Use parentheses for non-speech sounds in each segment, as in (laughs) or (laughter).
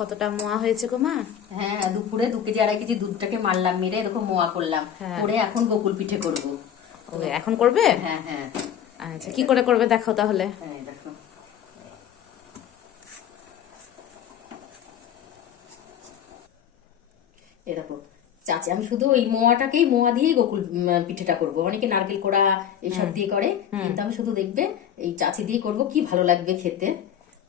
কতটা মোয়া হয়েছে গো মা? হ্যাঁ দুপুরে দু কেজি আড়াই কেজি দুধটাকে মারলাম মেরে এরকম মোয়া করলাম। হ্যাঁ। করে এখন গোকুল পিঠে করব। এখন করবে? হ্যাঁ হ্যাঁ। আচ্ছা কি করে করবে দেখাও তাহলে। হ্যাঁ দেখো। চাচি আমি শুধু ওই মোয়াটাকেই মোয়া দিয়েই গোকুল পিঠেটা করব। অনেকে নারকেল কোড়া এইসব দিয়ে করে কিন্তু আমি শুধু দেখবে এই চাচি দিয়ে করব কি ভালো লাগবে খেতে।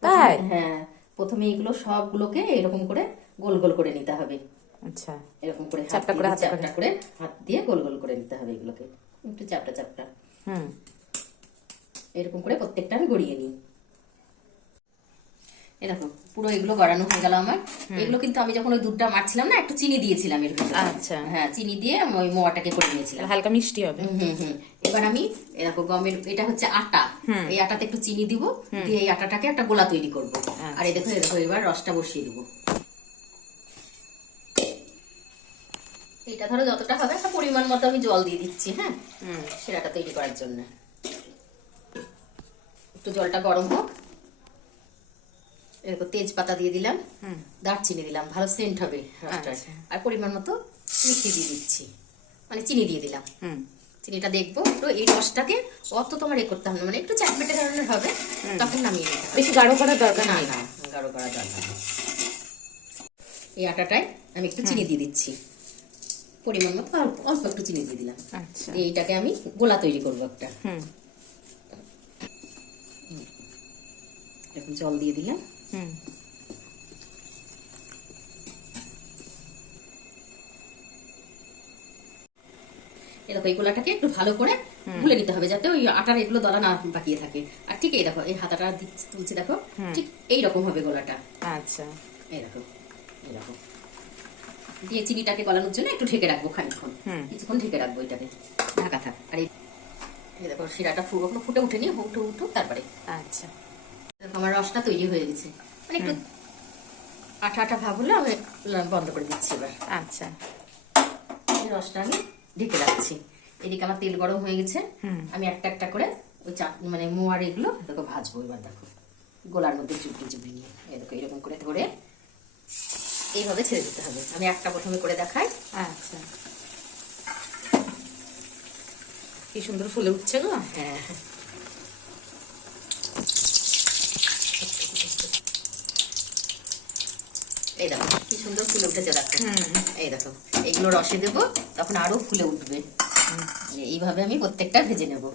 তাই? হ্যাঁ। প্রথমে এগুলো সবগুলোকে এরকম করে গোল গোল করে নিতে হবে। আচ্ছা। এরকম করে চাপটা করে। চাপটা করে হাত দিয়ে গোল গোল করে নিতে হবে এগুলোকে। একটু চাপটা চাপটা। হুম। এরকম করে প্রত্যেকটা আমি গড়িয়ে নিই। এই দেখো পুরো এগুলো গড়ানো হয়ে গেল আমার। এগুলো কিন্তু আমি যখন ওই দুধটা মারছিলাম না একটু চিনি দিয়েছিলাম এর আচ্ছা। হ্যাঁ চিনি দিয়ে ওই মোয়াটাকে করে নিয়েছিলাম। হালকা মিষ্টি হবে। হুম হুম হুম। এবার আমি এই দেখো গমের এটা হচ্ছে আটা। এই আটাতে একটু চিনি দিব দিয়ে এই আটাটাকে একটা গোলা তৈরি করব। আর এই দেখো দেখো এবার রসটা বসিয়ে দিব। এটা ধরো যতটা হবে একটা পরিমাণ মতো আমি জল দিয়ে দিচ্ছি হ্যাঁ? সেরাটা তৈরি করার জন্য। একটু জলটা গরম হোক। এরকম তেজপাতা দিয়ে দিলাম দারচিনি দিলাম ভালো সেন্ট হবে আচ্ছা। আর পরিমাণ মতো মিষ্টি দিয়ে দিচ্ছি। মানে চিনি দিয়ে দিলাম। চিনিটা দেখব তো এই রসটাকে অত তোমার এ করতে হবে মানে একটু চ্যাটমেটে ধরনের হবে তখন নামিয়ে নিতে বেশি গাঢ় করার দরকার না না গাঢ় করা দরকার এই আটাটায় আমি একটু চিনি দিয়ে দিচ্ছি। পরিমাণ মতো অল্প অল্প একটু চিনি দিয়ে দিলাম। আচ্ছা। এইটাকে আমি গোলা তৈরি করব একটা হুম এখন জল দিয়ে দিলাম। হুম। এই গোলাটাকে একটু ভালো করে গুলে নিতে হবে যাতে ওই আটার এগুলো দলা না বাকিয়ে থাকে। আর ঠিক এই দেখো এই হাতাটা তুলছি দেখো ঠিক এই রকম হবে গোলাটা। আচ্ছা। এই দেখো এই দেখো। দিয়ে চিনিটাকে গলানোর জন্য একটু ঢেকে রাখব খানিকক্ষণ। হুম। কিছুক্ষণ ঢেকে রাখব এটাকে। ঢাকা থাক। আর এই দেখো শিরাটা ফুটো ফুটে উঠে নিয়ে উঠে উঠুক তারপরে। আচ্ছা। আমার রসটা তৈরি হয়ে গেছে। মানে একটু আঠা আঠা ভাব হলে আমি বন্ধ করে দিচ্ছি এবার। আচ্ছা। রসটা আমি ঢেকে রাখছি। এদিকে আমার তেল গরম হয়ে গেছে। আমি একটা একটা করে ওই চাটনি মানে মোয়ার এগুলো দেখো ভাজবো এবার দেখো। গোলার মধ্যে চুপড়ি চুপড়ি নিয়ে। দেখো এরকম করে ধরে এইভাবে ছেড়ে দিতে হবে। আমি একটা প্রথমে করে দেখাই। আচ্ছা। কি সুন্দর ফুলে উঠছে গো। হ্যাঁ। এই দেখো কি সুন্দর ফুলে উঠেছে দেখো। এই দেখো এগুলো রসে দেবো তখন আরও ফুলে উঠবে। এইভাবে আমি প্রত্যেকটা ভেজে নেব।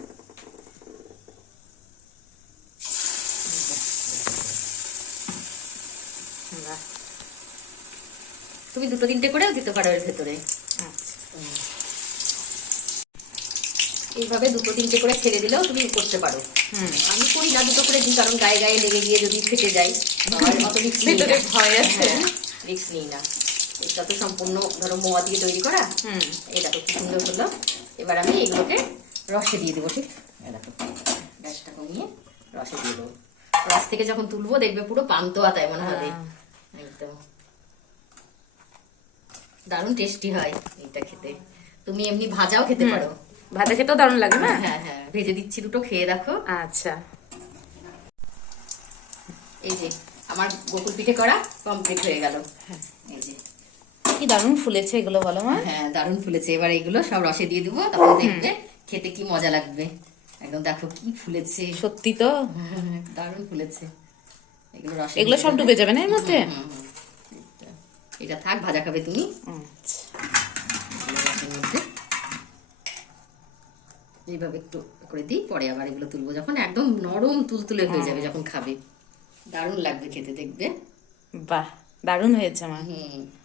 তুমি দুটো তিনটে করেও দিতে পারো এর ভেতরে। আচ্ছা। এইভাবে দুটো তিনটে করে ছেড়ে দিলেও তুমি করতে পারো। হুম। আমি করি না দুটো করে দিই কারণ গায়ে গায়ে লেগে গিয়ে যদি ফেটে যায় (laughs) অত ভেতরে। ভয় আছে। হ্যাঁ, নিই না। এটা তো সম্পূর্ণ ধরো মোয়া দিয়ে তৈরি করা। হুম। এই দেখো কি সুন্দর হলো। এবার আমি এগুলোকে রসে দিয়ে দেবো ঠিক? দেখো গ্যাসটা কমিয়ে রসে দিয়ে দেবো। রস থেকে যখন তুলবো দেখবে পুরো পান্তো আতায় মনে হবে। একদম। দারুণ টেস্টি হয় এটা খেতে। তুমি এমনি ভাজাও খেতে পারো। ভাজা খেতেও দারুণ লাগে না? হ্যাঁ হ্যাঁ ভেজে দিচ্ছি দুটো খেয়ে দেখো। আচ্ছা। এই যে আমার বকুল পিঠে করা কমপ্লিট হয়ে গেল। এই যে। কি দারুণ ফুলেছে এগুলো বলো মা। হ্যাঁ দারুণ ফুলেছে। এবার এগুলো সব রসে দিয়ে দিব তখন দেখবে খেতে কি মজা লাগবে। একদম দেখো কি ফুলেছে। সত্যি তো? (laughs) দারুণ ফুলেছে। এগুলো রসে এগুলো সব ডুবে যাবে না এর মধ্যে। এটা- থাক ভাজা খাবে তুমি। আচ্ছা। এইভাবে একটু করে দিই পরে আবার এগুলো তুলবো। যখন একদম নরম তুলতুলে হয়ে যাবে যখন খাবে। দারুণ লাগবে খেতে দেখবে। বাহ দারুণ হয়েছে মা। হুম।